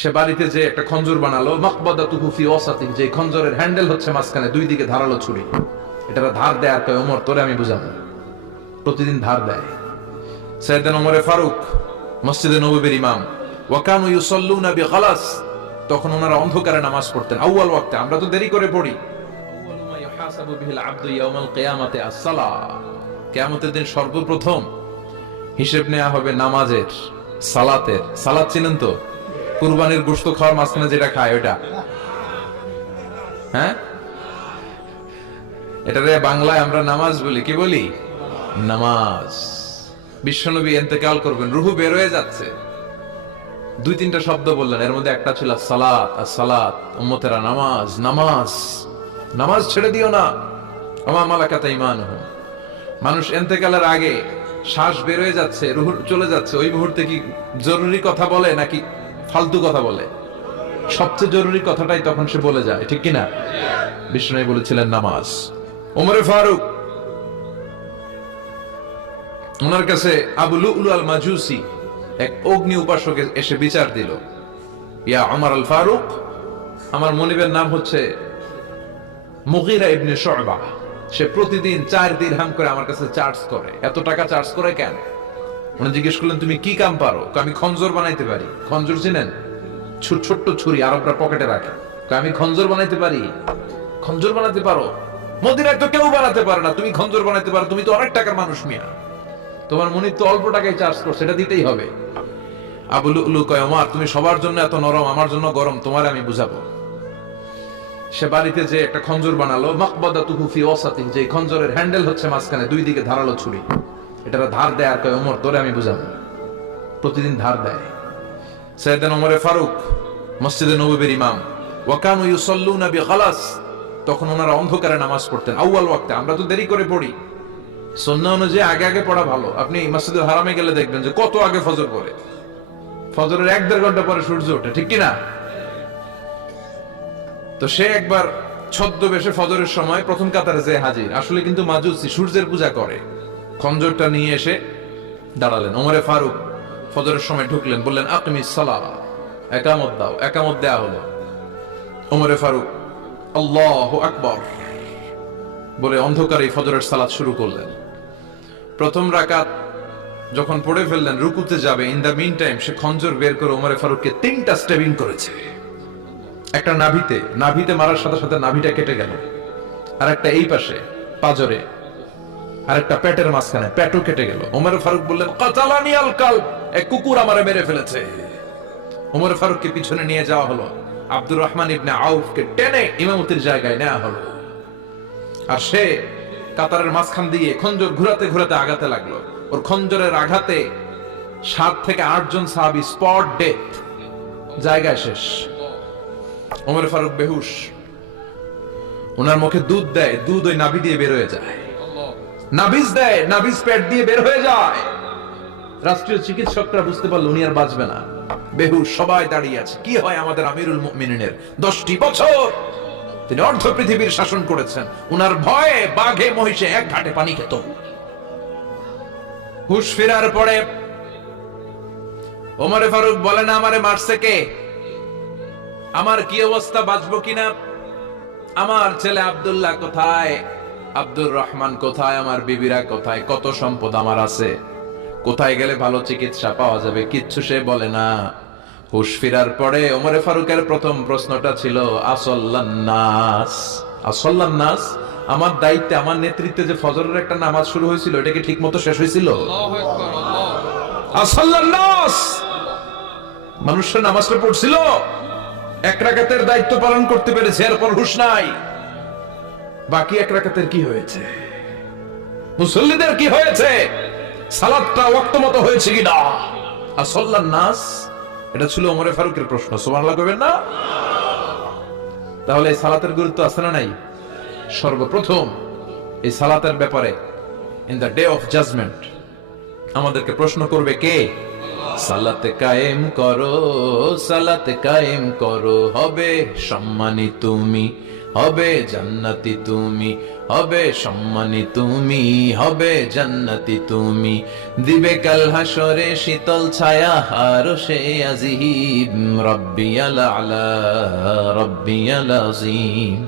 সে বাড়িতে যে একটা খঞ্জর বানালো, মাকবাদাতুহু ফি ওয়াসাতিহি, যে খঞ্জরের হ্যান্ডেল হচ্ছে মাঝখানে, দুই দিকে ধারালো ছুরি। এটার ধার দেয় আর কয়, ওমর তোরে আমি বুঝাবো। প্রতিদিন ধার দেয়। সাইয়েদনা ওমরে ফারুক মসজিদে নববীর ইমাম, ওয়া কানু ইউসাল্লুনা বিগালাস, তখন ওনারা অন্ধকারে নামাজ পড়তেন আউয়াল ওয়াক্তে। আমরা তো দেরি করে পড়ি। আউয়ালু মা ইউহাসাবু বিহিল আবদু ইয়াউমাল কিয়ামাতি আস-সালাহ, কিয়ামতের দিন সর্বপ্রথম হিসেব নেওয়া হবে নামাজের, সালাতের। সালাত চিনেন তো? কুরবানির গোশত খাওয়ার মাঝখানে যেটা খায় ওটা, হ্যাঁ, এটারে বাংলায় আমরা নামাজ বলি। কি বলি? নামাজ। বিশ্বনবী ইন্তেকাল করবেন, রূহ বের হয়ে যাচ্ছে, দুই তিনটা শব্দ বললেন, এর মধ্যে একটা ছিল সালাত। আর সালাত, উম্মতেরা নামাজ, নামাজ, নামাজ ছেড়ে দিও না। আমা মালাকাত ঈমানুহুম। মানুষ ইন্তেকালের আগে শ্বাস বের হয়ে যাচ্ছে, রূহ চলে যাচ্ছে, ওই মুহূর্তে কি জরুরি কথা বলে নাকি ফালতু কথা বলে? সবচেয়ে জরুরি কথাটাই তখন সে বলে যায়, ঠিক কিনা? বিষ্ণু বলেছিলেন নামাজ। ওমরে ফারুক, ওনার কাছে আবু লুলু আল মাজুসি, এক অগ্নি উপাসক, এসে বিচার দিল, ইয়া ওমর আল ফারুক, আমার মনিবের নাম হচ্ছে মুগীরা ইবনে শুবা, সে প্রতিদিন 4 দিরহাম করে আমার কাছে চার্জ করে। এত টাকা চার্জ করে কেন? উনি জিজ্ঞেস করলেন, তুমি কি কাম পারো? আমি খঞ্জর বানাইতে পারি। খঞ্জর চিনেন? ছোট্ট ছুরি আরবরা পকেটে রাখে। আমি খঞ্জর বানাইতে পারি। খঞ্জর বানাতে পারো? মদিনায় তো কেউ বানাতে পারে না, তুমি খঞ্জর বানাইতে পারো? তুমি তো অনেক টাকার মানুষ মিয়া, তোমার মনিব তো অল্প টাকায় চার্জ করছে, এটা দিতেই হবে। আবু লুলু কয়, ওমর তুমি সবার জন্য এত নরম, আমার জন্য গরম, তোমার আমি বুঝাবো। সে বাড়িতে যে একটা খঞ্জর বানালো, মাকবাদাতুহু ফি ওয়াসাতিহি, যে খঞ্জরের হ্যান্ডেল হচ্ছে মাঝখানে, দুই দিকে ধারালো ছুরি। এটার ধার দেয় আর কয়, ওমর তোরে আমি বুঝাবো। প্রতিদিন ধার দেয়। সাইয়েদনা ওমরে ফারুক মসজিদে নববীর ইমাম, ওয়া কানু ইউসাল্লুনা বিগালাস, তখন ওনারা অন্ধকারে নামাজ পড়তেন আউয়াল ওয়াক্তে। আমরা তো দেরি করে পড়ি। সুন্নাহ অনুযায়ী আগে আগে পড়া ভালো। আপনি মসজিদুল হারামে গেলে দেখবেন যে কত আগে ফজর পড়ে। ফজরের 1-1.5 ঘন্টা পরে সূর্য ওঠে, ঠিক কিনা? তো সে একবার ছদ্মবেশে ফজরের সময় প্রথম কাতারে যে হাজির, আসলে কিন্তু মাজুসি, সূর্যের পূজা করে। খঞ্জরটা নিয়ে এসে দাঁড়ালেন। ওমরে ফারুক ফজরের সময় ঢুকলেন, বললেন আকিমিস সালাহ, একামত দাও। একামত দেয়া হলো। ওমরে ফারুক আল্লাহু আকবার বলে অন্ধকারে ফজরের সালাত শুরু করলেন। প্রথম রাকাত যখন পড়ে ফেললেন, রুকুতে যাবে, ইন দা মিন টাইম সে খঞ্জর বের করে ওমরে ফারুককে 3টা স্টেবিং করেছে। একটা নাভিতে মারার সাথে সাথে নাভিটা কেটে গেল, আর একটা এই পাশে পাজরে, আর একটা পেটের মাঝখানে, পেটও কেটে গেল। ওমর ফারুক বললেন, কাতালানি আল কালব, এক কুকুর আমারে মেরে ফেলেছে। ওমর ফারুককে পিছনে নিয়ে যাওয়া হলো। আব্দুর রহমান ইবনে আউফকে টেনে ইমামতির জায়গায় নেওয়া হলো। আর সে কাতারের মাঝখান দিয়ে খঞ্জর ঘুরাতে ঘুরাতে আগাতে লাগলো। ওর খঞ্জরের আঘাতে 7 থেকে 8 জন সাহাবী স্পট ডেথ, জায়গায় শেষ। ওমর ফারুক বেহুশ। ওনার মুখে দুধ দেয়, দুধ ওই নাভি দিয়ে বের হয়ে যায়। নাভিজ দেয়, নাভিজ পেট দিয়ে বের হয়ে যায়। রাষ্ট্রীয় চিকিৎসকরা বুঝতে পারলো উনি আর বাঁচবে না, বেহুশ। সবাই দাঁড়িয়ে আছে। কি হয় আমাদের আমিরুল মুমিনিনের? 10টি বছর তিনি অর্ধ পৃথিবীর শাসন করেছেন, উনার ভয়ে বাঘে মহিষে এক ঘাটে পানি খেত। হুশ ফেরার পরে ওমরে ফারুক বলেন, আমারে মারছে কে? আমার কি অবস্থা, বাঁচবো কিনা? আমার ছেলে আব্দুল্লাহ কোথায়? আব্দুর রহমান কোথায়? আমার বিবিরা কোথায়? কত সম্পদ আমার আছে, কোথায় গেলে ভালো চিকিৎসা পাওয়া যাবে? কিচ্ছু সে বলে না। হুশ ফিরার পরে ওমরে ফারুকের প্রথম প্রশ্নটা ছিল, আসল্লান্নাস, আসল্লান্নাস, আমার দায়িত্বে, আমার নেতৃত্বে যে ফজরের একটা নামাজ শুরু হয়েছিল, এটা কি ঠিক মতো শেষ হয়েছিল? আসল্লান্নাস, মানুষের নামাজটা পড়ছিল, এক রাকাতের দায়িত্ব পালন করতে পেরেছে, এরপর হুশ নাই। বাকি এক রাকাতের কি হয়েছে? মুসল্লিদের কি হয়েছে? সালাতটা ওয়াক্ত মতো হয়েছে কিনা? আসল্লান নাস, এটা ছিল ওমরে ফারুকের প্রশ্ন। সুবহানাল্লাহ কইবেন না? তাহলে এই সালাতের গুরুত্ব আছে না নাই? সর্বপ্রথম এই সালাতের ব্যাপারে in the day of judgement আমাদেরকে প্রশ্ন করবে কে? সালাতে কায়েম করো, সালাতে কায়েম করো, হবে সম্মানী তুমি, হবে জান্নাতি তুমি, হবে সম্মানী তুমি, হবে জান্নাতি তুমি, দিবে কাল হাসরে শীতল ছায়া আরশে আজিম। রব্বিয়াল আলা রব্বিয়াল আযীম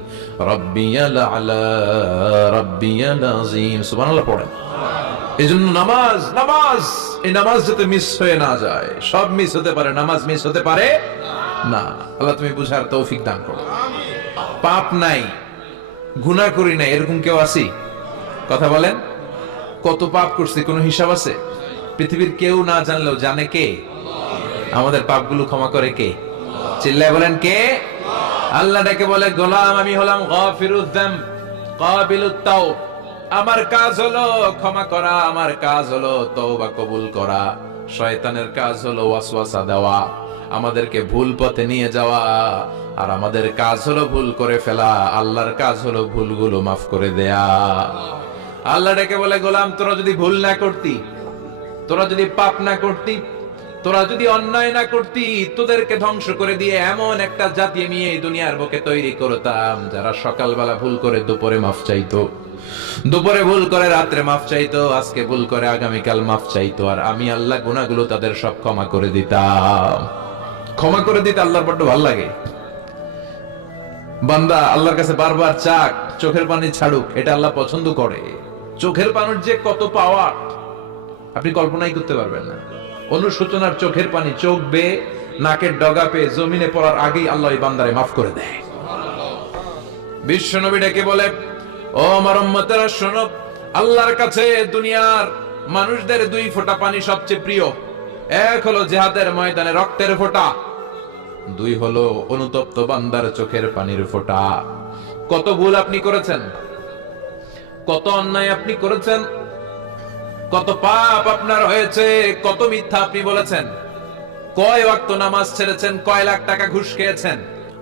রব্বিয়াল আলা রব্বিয়াল আযীম। সুবহানাল্লাহ পড়েন। এজন্য নামাজ নামাজ, এই নামাজ যাতে মিস হয়ে না যায়। সব মিস হতে পারে, নামাজ মিস হতে পারে না। আল্লাহ তুমি বুঝার তৌফিক দান করো। পাপ নাই, গুনাহ করি নাই, এরকম কেউ আছি? কথা বলেন। কত পাপ করছি কোনো হিসাব আছে? পৃথিবীর কেউ না জানলেও জানে কে? আমাদের পাপগুলো ক্ষমা করে কে? চিল্লায় বলেন কে? আল্লাহ ডেকে বলে, গোলাম আমি হলাম গাফিরুদ যামব কাবিলুত তাওব। আমার কাজ হলো ক্ষমা করা, আমার কাজ হলো তওবা কবুল করা। শয়তানের কাজ হলো ওয়াসওয়াসা দেওয়া, আমাদেরকে ভুল পথে নিয়ে যাওয়া। আর আমাদের কাজ হলো ভুল করে ফেলা, আল্লাহর কাজ হলো ভুলগুলো মাফ করে দেয়া। আল্লাহ ডেকে বলে, গোলাম তোরা যদি ভুল না করতি, তোরা যদি পাপ না করতি, তোরা যদি অন্যায় না করতি, তোদেরকে ধ্বংস করে দিয়ে এমন একটা জাতি আমি এই দুনিয়ার বুকে তৈরি করতাম যারা সকালবেলা ভুল করে দুপুরে মাফ চাইতো, দুপুরে ভুল করে রাত্রে মাফ চাইতো, আজকে ভুল করে আগামীকাল মাফ চাইতো। আর আমি আল্লাহ গুনাহগুলো তাদের সব ক্ষমা করে দিতাম। ক্ষমা করে দিতে আল্লাহর বড্ড ভালো লাগে। বান্দা আল্লাহর কাছে বারবার চাক, চোখের পানি ছাড়ুক, এটা আল্লাহ পছন্দ করে। চোখের পানির যে কত পাওয়ার আপনি কল্পনাই করতে পারবেন না। অনুশোচনার চোখের পানি চোখ বেয়ে নাকের ডগা পেয়ে জমিনে পড়ার আগেই আল্লাহ এই বান্দারে মাফ করে দেয়। বিশ্ব নবী ডেকে বলে, ও আমার উম্মতেরা শোনো, আল্লাহর কাছে দুনিয়ার মানুষদের দুই ফোঁটা পানি সবচেয়ে প্রিয়। এক হলো জিহাদের ময়দানে রক্তের ফোঁটা, দুই হলো অনুতপ্ত বান্দার চোখের পানির ফোঁটা। কত ভুল আপনি করেছেন, কত অন্যায় আপনি করেছেন, কত পাপ আপনার হয়েছে, কত মিথ্যা আপনি বলেছেন, কয় ওয়াক্ত নামাজ ছেড়েছেন, কয় লাখ টাকা ঘুষ খেয়েছেন।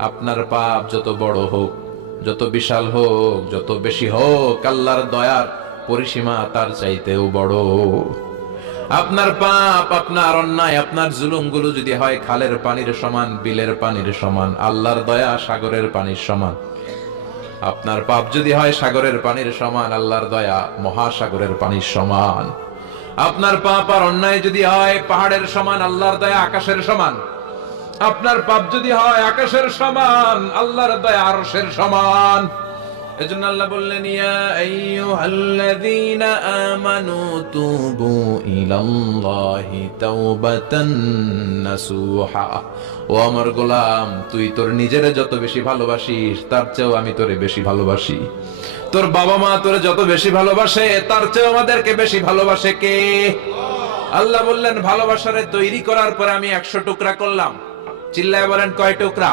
আপনার পাপ যত বড় হোক, যত বিশাল হোক, যত বেশি হোক, আল্লাহর দয়ার পরিসীমা তার চাইতেও বড়। আপনার পাপ, আপনার অন্যায়, আপনার জুলুমগুলো যদি হয় খালের পানির সমান, বিলের পানির সমান, আল্লাহর দয়া সাগরের পানির সমান। আপনার পাপ যদি হয় সাগরের পানির সমান, আল্লাহর দয়া মহাসাগরের পানির সমান। আপনার পাপ আর অন্যায় যদি হয় পাহাড়ের সমান, আল্লাহর দয়া আকাশের সমান। আপনার পাপ যদি হয় আকাশের সমান, আল্লাহর দয়া আরশের সমান। এজন্য আল্লাহ বললেন, ইয়া আইয়ুহাল্লাযীনা আমানু তুবু ইলাল্লাহি তাওবাতান নাসুহা। ও আমার গোলাম, তুই তোর নিজেরে যত বেশি ভালোবাসিস তার চেয়েও আমি তোরে বেশি ভালোবাসি। তোর বাবা মা তোরে যত বেশি ভালোবাসে তার চেয়েও আমাদেরকে বেশি ভালোবাসে কে? আল্লাহ বললেন, ভালোবাসারে তৈরি করার পরে আমি 100 টুকরা করলাম। চিল্লায় বলেন কয় টুকরা?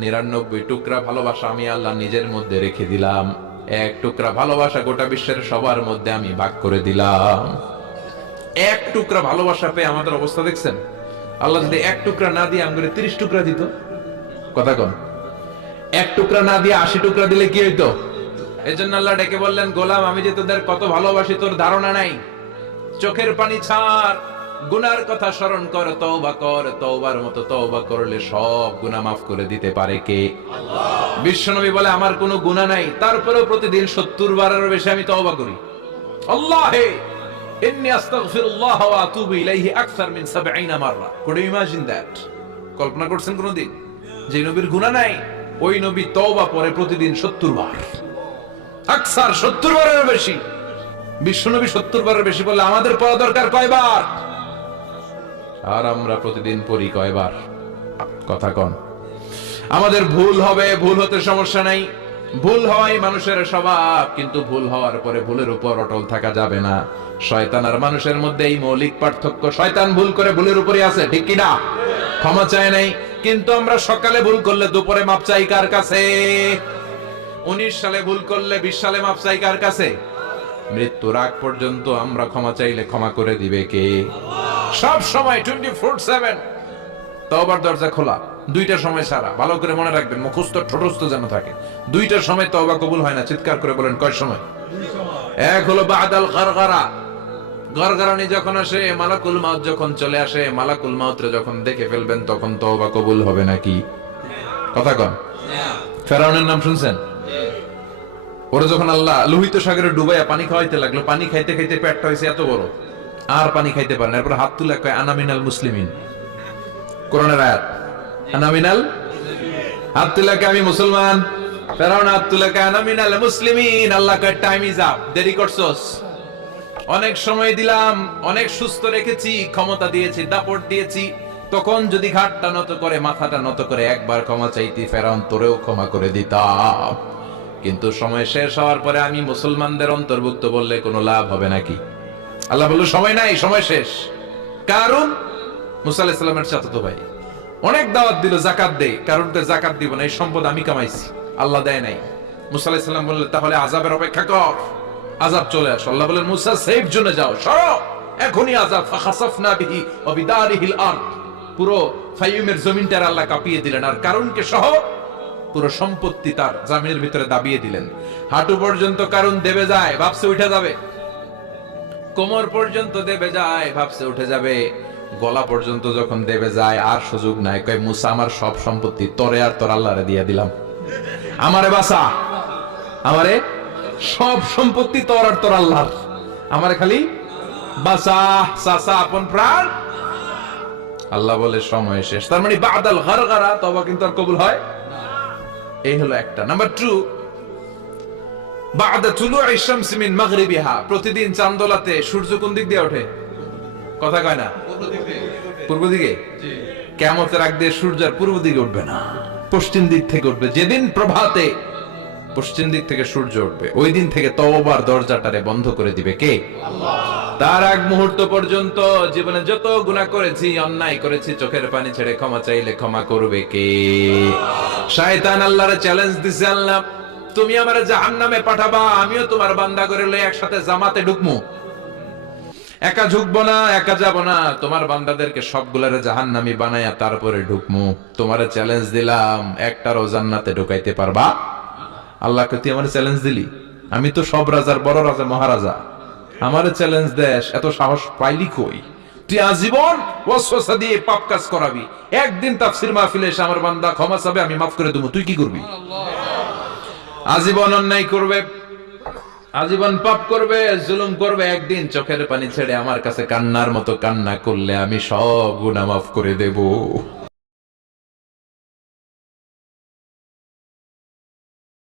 99 টুকরা ভালোবাসা আমি আল্লাহ নিজের মধ্যে রেখে দিলাম। 1 টুকরা ভালোবাসা গোটা বিশ্বের সবার মধ্যে আমি ভাগ করে দিলাম। 1 টুকরা ভালোবাসা পেয়ে আমাদের অবস্থা দেখছেন? আল্লাহ যদি 1 টুকরা না দিয়ে আমাদের 30 টুকরা দিত, কথা কন, 1 টুকরা না দিয়ে 80 টুকরা দিলে কি হইতো? এজন্য আল্লাহ ডেকে বললেন, গোলাম আমি যে তোদের কত ভালোবাসি তোর ধারণা নাই। চোখের পানি ছাড়, গুনার কথা স্মরণ কর, তওবা কর। তওবার মতো তওবা করলে সব গুনাহ মাফ করে দিতে পারে কে? আল্লাহ। বিশ্বনবী বলে, আমার কোনো গুনাহ নাই, তারপরেও প্রতিদিন 70 বারেরও বেশি আমি তওবা করি। আল্লাহে ইন্নী আস্তাগফিরুল্লাহ ওয়া আতুবু ইলাইহি আকসার মিন 70 মাররা। Could you imagine that? কল্পনা করছেন কোনদিন যে নবীর গুনাহ নাই, ওই নবী তওবা পড়ে প্রতিদিন 70 বার, আকসার 70 বারেরও বেশি। বিশ্বনবী 70 বারের বেশি বললে আমাদের পড়া দরকার কয়বার? আর আমরা প্রতিদিন পড়ি কয়বার? কথা কন। আমাদের ভুল হবে, ভুল হতে সমস্যা নাই, ভুল হওয়াই মানুষের স্বভাব। কিন্তু ভুল হওয়ার পরে ভুলের উপর অটল থাকা যাবে না। শয়তান আর মানুষের মধ্যে এই মৌলিক পার্থক্য। শয়তান ভুল করে ভুলের উপরে আছে, ঠিক কি না? ক্ষমা চায় নাই। কিন্তু আমরা সকালে ভুল করলে দুপুরে মাপ চাই কার কাছে? 19 সালে ভুল করলে 20 সালে মাপ চাই কার কাছে? মৃত্যুর আগ পর্যন্ত আমরা ক্ষমা চাইলে ক্ষমা করে দিবে কে? সব সময় 24/7 তওবার দরজা খোলা, 2টার সময় ছাড়া। ভালো করে মনে রাখবেন, মুখস্থ ঠোঁটস্থ যেন থাকে। 2টার সময় তওবা কবুল হয় না। চিৎকার করে বলেন কয় সময়? এক হলো বাদাল গারগারা, গরগরানি যখন আসে, মালাকুল মাউত যখন চলে আসে, মালাকুল মাউতরে যখন দেখে ফেলবেন তখন তওবা কবুল হবে নাকি? কথা কন। ফেরাউনের নাম শুনছেন? ওরা যখন আল্লাহ লোহিত সাগরে ডুবাইয়া পানি খাওয়াইতে লাগলো, পানি খাইতে খাইতে পেটটা হয়েছে এত বড়, আর পানি খাইতে পারে না। এরপর হাত তুলে কয় আনামিনাল মুসলিমিন, কোরআনের আয়াত, আনামিনাল, হাত তুলে কয় আমি মুসলমান। ফেরাউন হাত তুলে কয় আনামিনাল মুসলিমিন। আল্লাহ কয় টাইম ইজ আপ, দেরি করছস, অনেক সময় দিলাম, অনেক সুস্থ রেখেছি, ক্ষমতা দিয়েছি, দাপট দিয়েছি, তখন যদি ঘাটটা নত করে, মাথাটা নত করে একবার ক্ষমা চাইতি, ফেরাউন তোরেও ক্ষমা করে দিতাম। কিন্তু সময় শেষ হওয়ার পরে আমি মুসলমানদের অন্তর্ভুক্ত বললে কোনো লাভ হবে নাকি? আল্লাহ বলল সময় নাই, সময় শেষ। কারণ মুসা আলাইহিস সালামের চাচাতো ভাই অনেক দাওয়াত দিল, জাকাত দে, কারণ জাকাত দিব না, এই সম্পদ আমি কামাইছি, আল্লাহ দেয় নাই। মুসা আলাইহিস সালাম বললেন তাহলে আযাবের অপেক্ষা কর, আযাব চলে আসে। আল্লাহ বলেন মুসা সেফ জোনে যাও, সরো, এখনই আযাব। ফাখাসাফনা বিহি ওয়া বিদারিহিল আরদ, পুরো ফাইয়ুমের জমিনটার আল্লাহ কাঁপিয়ে দিলেন, আর কারুনকে সহ পুরো সম্পত্তি তার জামিনের ভিতরে দাবিয়ে দিলেন। হাঁটু পর্যন্ত কারণ দেবে যায়, ভাবছে উঠে যাবে, কোমর পর্যন্ত দেবে যায়, ভাবছে উঠে যাবে, গলা পর্যন্ত যখন দেবে যায় আর সুযোগ নাই। কয় মুসা আমার সব সম্পত্তি তোরে আর তোর আল্লাহরে দিয়ে দিলাম, আমারে বাঁচা, আমারে সব সম্পত্তি তোর আর তোর আল্লাহর, আমারে খালি বাঁচা, চাচা আপন প্রাণ। আল্লাহ বলে সময় শেষ। তার মানে বাদাল গারগারা তওবা কিন্তু আর কবুল হয়। এই হলো একটা। নাম্বার 2, বাদা তুলুই শামস মিন মাগরিবিহা, প্রতিদিন চাঁদোলাতে সূর্য কোন দিক দিয়ে ওঠে? কথা কয় না? পূর্ব দিকে। কিয়ামতের আগ দিয়ে সূর্য আর পূর্ব দিকে উঠবে না, পশ্চিম দিক থেকে উঠবে। যেদিন প্রভাতে পশ্চিম দিক থেকে সূর্য উঠবে, ওই দিন থেকে তওবার দরজাটারে বন্ধ করে দিবে কে? আল্লাহ। তার আগ মুহূর্ত পর্যন্ত জীবনে যত গুনাহ করেছি, অন্যায় করেছি, চোখের পানি ছেড়ে ক্ষমা চাইলে ক্ষমা করবে কে? শয়তান আল্লাহরে চ্যালেঞ্জ দিছে, আল্লাহ তুমি আমারে জাহান্নামে পাঠাবা, আমিও তোমার বান্দা করে লই একসাথে জামাতে ঢুকমু, একা ঢুকবো না, একা যাব না, তোমার বান্দাদেরকে সবগুলারে জাহান্নামী বানায়া তারপরে ঢুকমু। তোমারে চ্যালেঞ্জ দিলাম, একটারও জান্নাতে ঢুকাইতে পারবা? আল্লাহকে তুই আমার চ্যালেঞ্জ দিলি, আমি তো সব রাজার বড় রাজা, মহারাজা, আমারে চ্যালেঞ্জ দেশ, এত সাহস পাইলি কই? তুই আজীবন ওয়াসওয়াসা দিয়ে পাপ কাজ করাবি, একদিন তাফসীর মাহফিলে এসে আমার বান্দা ক্ষমা চাবে, আমি মাফ করে দেব, তুই কি করবি? আজীবন অন্যায় করবে, আজীবন পাপ করবে, জুলুম করবে, একদিন চোখের পানি ছেড়ে আমার কাছে কান্নার মতো কান্না করলে আমি সব গুনাহ মাফ করে দেব।